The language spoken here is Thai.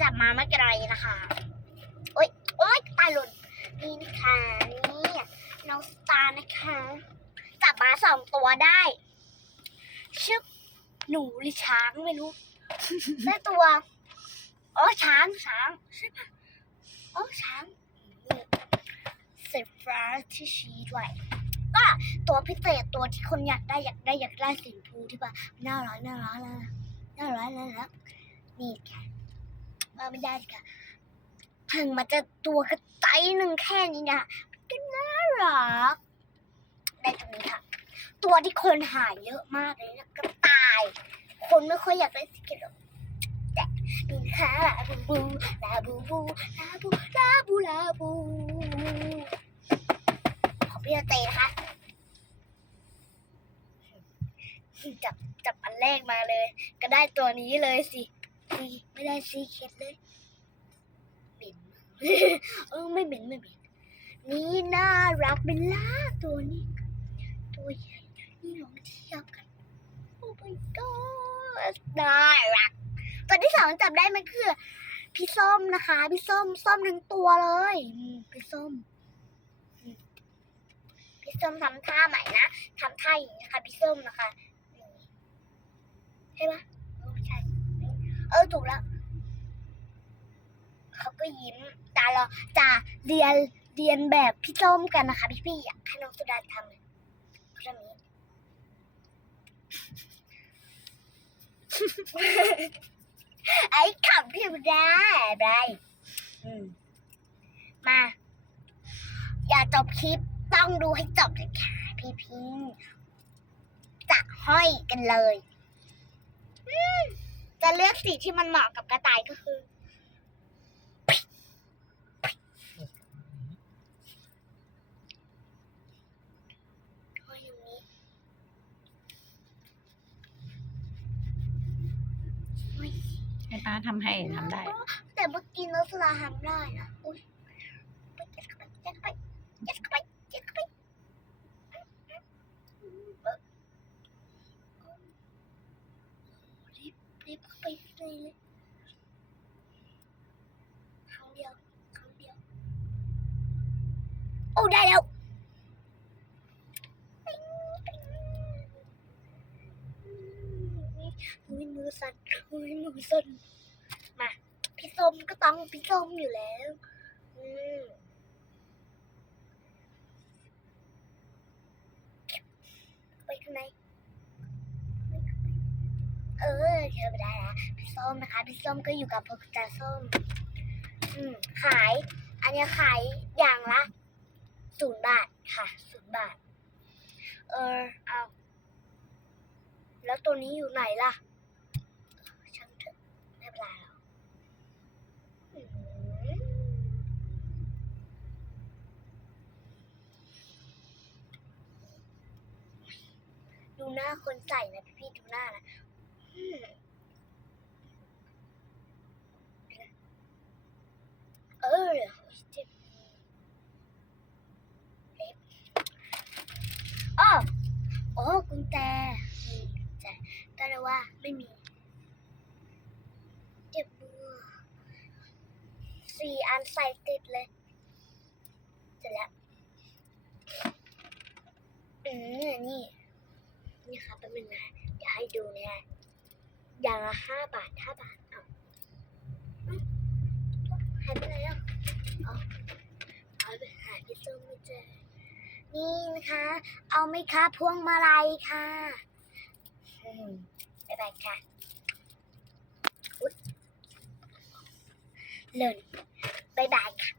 จับมาไม่ไกลนะคะ โอ๊ย โอ๊ย ตายหล่น นี่นะคะ นี่น้องสตาร์นะคะ จับมาสองตัวได้ชึบหนูหรือช้างไม่รู้ได้ตัวอ๋อช้างช้างใช่ปะอ๋อช้างเซฟราที่ชี้ด้วยก็ตัวพิเศษตัวที่คนอยากได้อยากได้อยากได้สีชมพูที่แบบน่ารักน่ารักน่ารักน่ารักน่ารักนี่ค่ะ ว่าไม่ได้ค่ะเพิ่งมาจะตัวกระไตหนึ่งแค่นี้นะก็น่ารักได้ตรงนี้ค่ะ ตัวที่คนหาเยอะมากเลยนะกระต่าย คนไม่ค่อยอยากได้สีเขียวหรอกแต่นี่ค่ะลาบูบูลาบูบูลาบูลาบูลาบูของพี่เตยนะคะจับจับอันแรกมาเลย ก็ได้ตัวนี้เลยสิ ไม่ได้ซีเคดเลยเหม็นเออไม่เหม็นไม่เหม็นนี่น่ารักเป็นล่าตัวนี้ ตัวใหญ่นี่ลองเทียบกัน โอ้ my god น่ารักตัวที่สองจับได้มันคือ พี่ส้มนะคะ พี่ส้มส้มทั้งตัวเลยพี่ส้มพี่ส้มทำท่าใหม่นะทำท่าอย่างนี้นะคะพี่ส้มนะคะใช่ปะ เออถูกแล้วเขาก็ยิ้มต่เราจะเรียนเรียนแบบพี่ส้มกันนะคะ พี่พี่ให้น้องสุดาทำเลยเพราะงี้ไอ้ขำพี่ไม่ได้อะไรมา อย่าจบคลิปต้องดูให้จบเลยค่ะ พี่พี่จะห้อยกันเลย จะเลือกสีที่มันเหมาะกับกระต่ายก็คือห้อยอย่างนี้ห้อยให้ป้าทำให้ทำได้ แต่เมื่อกี้น้องสลาทำได้นะอุ้ยไปยัดเข้าไปยัดเข้าไปยัดเข้าไปยัดเข้าไปเออ รีบรีบเข้าไปเลยเลยครั้งเดียวครั้งเดียว โอ้ได้แล้วปิ๊งปิ๊งอุ้ยมือสั่นอุ้ยมือสั่นมาพี่ส้มก็ต้องพี่ส้มอยู่แล้ว อืมไปข้างไปข้างในเออ เธอไปได้ละพี่ส้มนะคะพี่ส้มก็อยู่กับพวกจ่าส้ม อืมขาย อันนี้ขายอย่างละศูนย์บาทค่ะศูนย์บาท เออเอาแล้วตัวนี้อยู่ไหนล่ะช่างเถอะไม่เป็นไรหรอกดูหน้าคนใส่นะพี่พี่ดูหน้านะ เออเจ็บเล็บอ้อโอ้กุญแจกุญแจแต่ว่าไม่มี เจ็บมือสี่อันใส่ติดเลย เสร็จแล้วอืมนี่ นี่ค่ะแป๊บนึงนะเดี๋ยวให้ดูเนี่ย อย่างละห้าบาทห้าบาทเอาหายไปไหนอะเอาเอาไปหาพี่ส้มไม่เจอ นี่นะคะ เอาไหมคะพวงมาลัยค่ะบ๊ายบายค่ะอุ๊ยเลินบ๊ายบายค่ะ